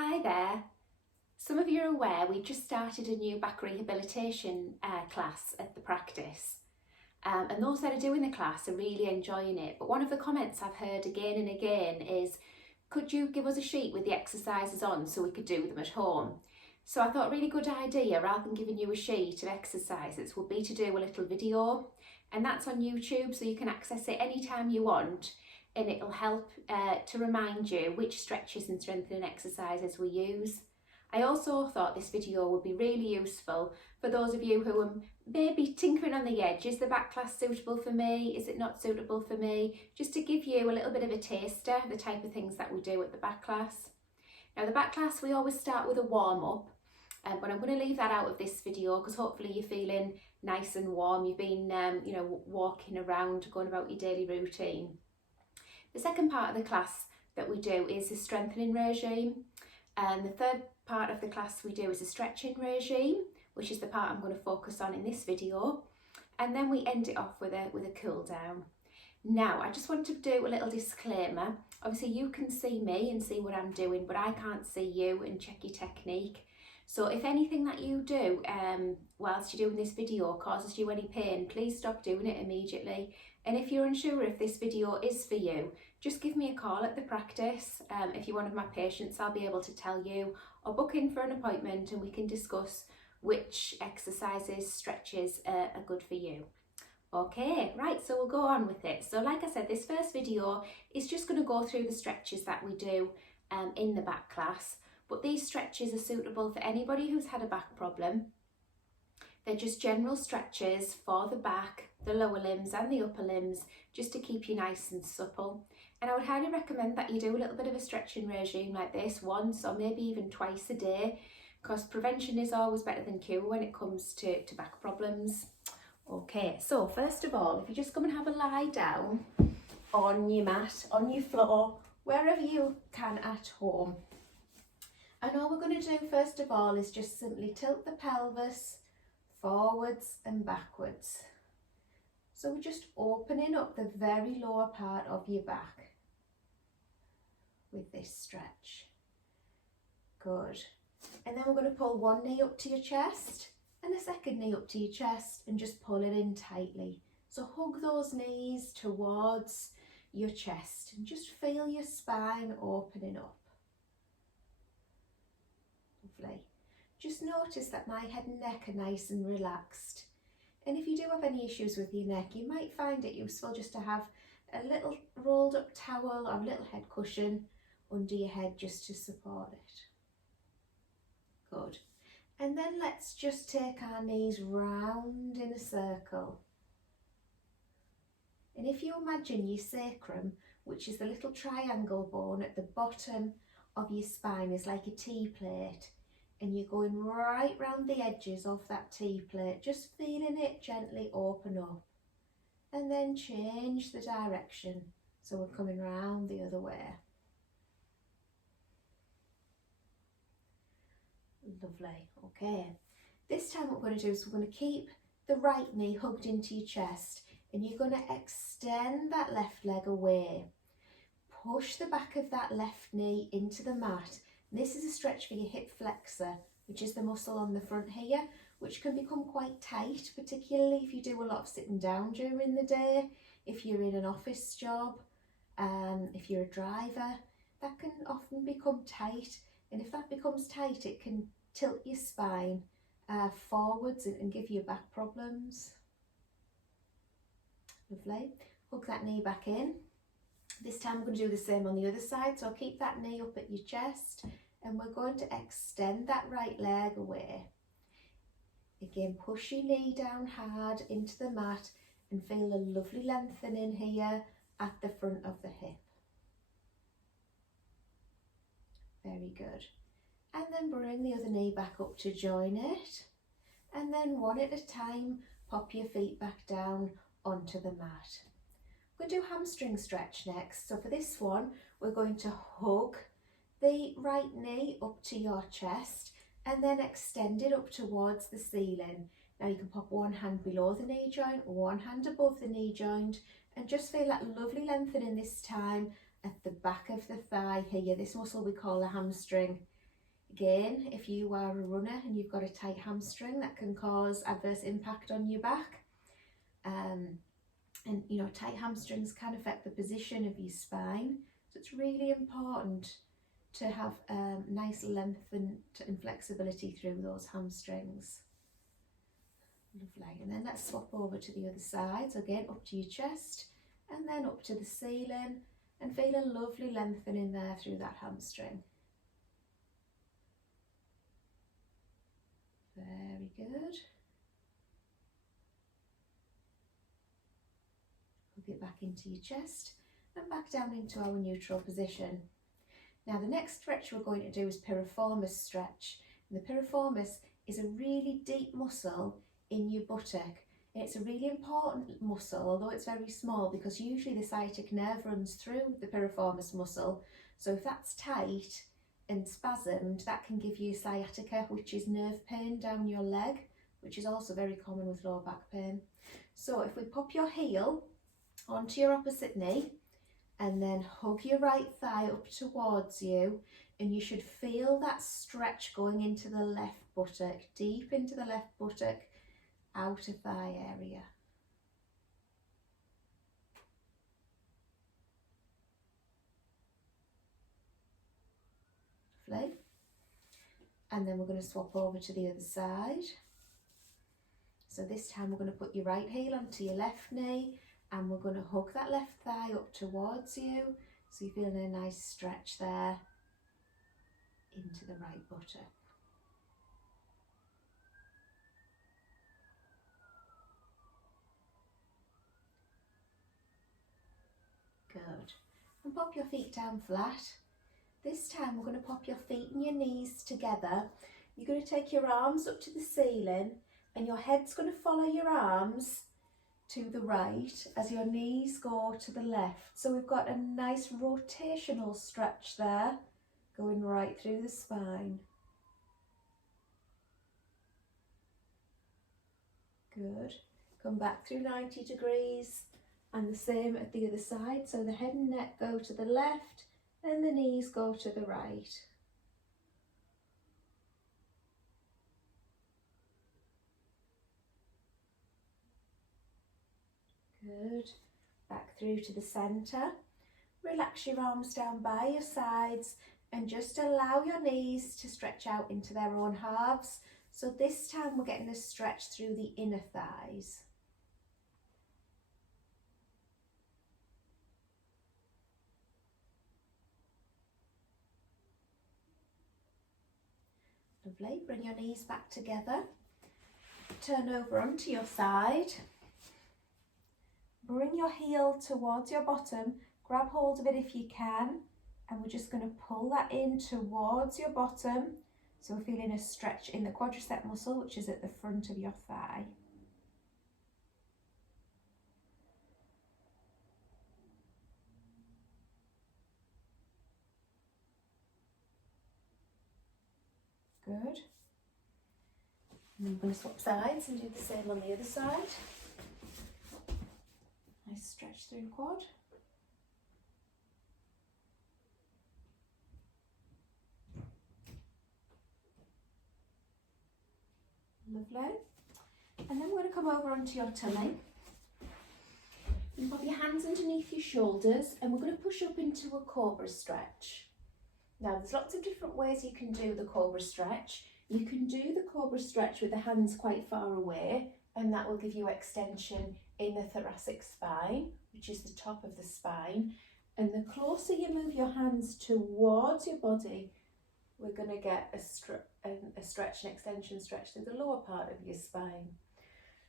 Hi there. Some of you are aware we just started a new back rehabilitation class at the practice. And those that are doing the class are really enjoying it. But one of the comments I've heard again and again is, could you give us a sheet with the exercises on so we could do them at home? So I thought a really good idea, rather than giving you a sheet of exercises, would be to do a little video. And that's on YouTube, so you can access it anytime you want. And it'll help to remind you which stretches and strengthening exercises we use. I also thought this video would be really useful for those of you who are maybe tinkering on the edge. Is the back class suitable for me? Is it not suitable for me? Just to give you a little bit of a taster of the type of things that we do at the back class. Now the back class, we always start with a warm up, but I'm going to leave that out of this video because hopefully you're feeling nice and warm. You've been walking around, going about your daily routine. The second part of the class that we do is a strengthening regime, and the third part of the class we do is a stretching regime, which is the part I'm going to focus on in this video, and then we end it off with a cool down. Now I just want to do a little disclaimer. Obviously you can see me and see what I'm doing, but I can't see you and check your technique. So if anything that you do whilst you're doing this video causes you any pain, please stop doing it immediately. And if you're unsure if this video is for you, just give me a call at the practice. If you're one of my patients, I'll be able to tell you, or book in for an appointment and we can discuss which exercises, stretches are good for you. Okay, right, so we'll go on with it. So like I said, this first video is just going to go through the stretches that we do in the back class. But these stretches are suitable for anybody who's had a back problem. They're just general stretches for the back, the lower limbs and the upper limbs, just to keep you nice and supple. And I would highly recommend that you do a little bit of a stretching regime like this once or maybe even twice a day, because prevention is always better than cure when it comes to back problems. Okay, so first of all, if you just come and have a lie down on your mat, on your floor, wherever you can at home. And all we're going to do first of all is just simply tilt the pelvis forwards and backwards. So we're just opening up the very lower part of your back with this stretch. Good. And then we're going to pull one knee up to your chest and a second knee up to your chest and just pull it in tightly. So hug those knees towards your chest and just feel your spine opening up. Lovely. Just notice that my head and neck are nice and relaxed. And if you do have any issues with your neck, you might find it useful just to have a little rolled up towel or a little head cushion under your head just to support it. Good. And then let's just take our knees round in a circle. And if you imagine your sacrum, which is the little triangle bone at the bottom of your spine, is like a T-plate, and you're going right round the edges of that T-plate, just feeling it gently open up, and then change the direction so we're coming round the other way. Lovely. Okay, this time what we're going to do is we're going to keep the right knee hugged into your chest, and you're going to extend that left leg away. Push the back of that left knee into the mat. This is a stretch for your hip flexor, which is the muscle on the front here, which can become quite tight, particularly if you do a lot of sitting down during the day, if you're in an office job, if you're a driver, that can often become tight. And if that becomes tight, it can tilt your spine forwards and give you back problems. Lovely. Hug that knee back in. This time I'm going to do the same on the other side, so I'll keep that knee up at your chest and we're going to extend that right leg away. Again, push your knee down hard into the mat and feel a lovely lengthening here at the front of the hip. Very good. And then bring the other knee back up to join it. And then one at a time, pop your feet back down onto the mat. We're going to do hamstring stretch next. So for this one, we're going to hug the right knee up to your chest and then extend it up towards the ceiling. Now you can pop one hand below the knee joint, one hand above the knee joint, and just feel that lovely lengthening this time at the back of the thigh here, this muscle we call the hamstring. Again, if you are a runner and you've got a tight hamstring, that can cause adverse impact on your back. And you know, tight hamstrings can affect the position of your spine, so it's really important to have nice length and flexibility through those hamstrings. Lovely. And then let's swap over to the other side. So again, up to your chest and then up to the ceiling, and feel a lovely lengthening there through that hamstring. Very good. Hook it back into your chest and back down into our neutral position. Now the next stretch we're going to do is piriformis stretch. And the piriformis is a really deep muscle in your buttock. And it's a really important muscle, although it's very small, because usually the sciatic nerve runs through the piriformis muscle. So if that's tight and spasmed, that can give you sciatica, which is nerve pain down your leg, which is also very common with lower back pain. So if we pop your heel onto your opposite knee and then hug your right thigh up towards you, and you should feel that stretch going into the left buttock, deep into the left buttock, outer thigh area. Lovely. And then we're going to swap over to the other side. So this time we're going to put your right heel onto your left knee, and we're going to hug that left thigh up towards you, so you're feeling a nice stretch there into the right buttock. Good. And pop your feet down flat. This time we're going to pop your feet and your knees together. You're going to take your arms up to the ceiling, and your head's going to follow your arms to the right as your knees go to the left. So we've got a nice rotational stretch there, going right through the spine. Good. Come back through 90 degrees, and the same at the other side. So the head and neck go to the left and the knees go to the right. Good. Back through to the centre. Relax your arms down by your sides and just allow your knees to stretch out into their own halves. So this time we're getting a stretch through the inner thighs. Lovely. Bring your knees back together. Turn over onto your side. Bring your heel towards your bottom. Grab hold of it if you can. And we're just going to pull that in towards your bottom. So we're feeling a stretch in the quadricep muscle, which is at the front of your thigh. Good. And then we're going to swap sides and do the same on the other side. Nice stretch through the quad. Lovely. And then we're going to come over onto your tummy. You pop your hands underneath your shoulders, and we're going to push up into a cobra stretch. Now there's lots of different ways you can do the cobra stretch. You can do the cobra stretch with the hands quite far away, and that will give you extension in the thoracic spine, which is the top of the spine. And the closer you move your hands towards your body, we're going to get a stretch and extension stretch through the lower part of your spine.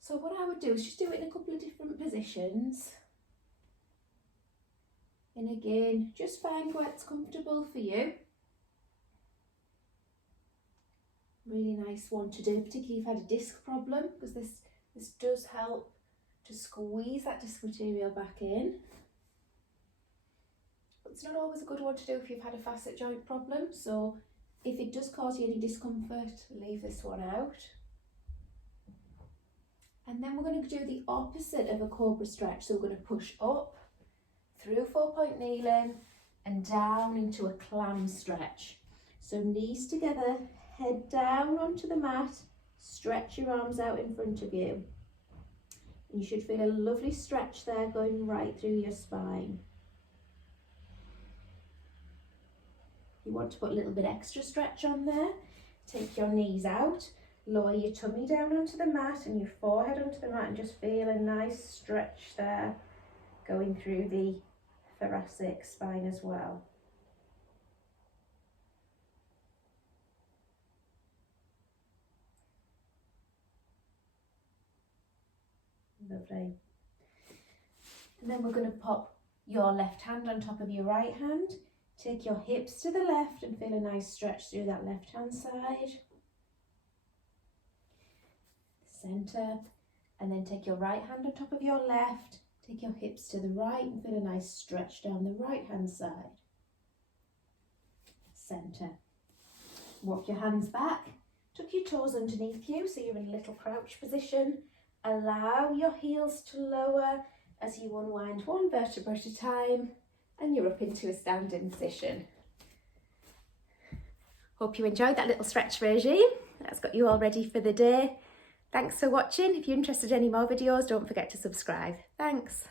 So what I would do is just do it in a couple of different positions. And again, just find what's comfortable for you. Really nice one to do, particularly if you've had a disc problem, because this does help to squeeze that disc material back in. But it's not always a good one to do if you've had a facet joint problem, so if it does cause you any discomfort, leave this one out. And then we're going to do the opposite of a cobra stretch. So we're going to push up through 4-point kneeling and down into a clam stretch. So knees together, head down onto the mat, stretch your arms out in front of you. And you should feel a lovely stretch there going right through your spine. If you want to put a little bit extra stretch on there, take your knees out, lower your tummy down onto the mat and your forehead onto the mat, and just feel a nice stretch there going through the thoracic spine as well. Lovely. And then we're going to pop your left hand on top of your right hand. Take your hips to the left and feel a nice stretch through that left hand side. Centre. And then take your right hand on top of your left. Take your hips to the right and feel a nice stretch down the right hand side. Centre. Walk your hands back. Tuck your toes underneath you so you're in a little crouch position. Allow your heels to lower as you unwind one vertebra at a time, and you're up into a standing position. Hope you enjoyed that little stretch regime. That's got you all ready for the day. Thanks for watching. If you're interested in any more videos, don't forget to subscribe. Thanks.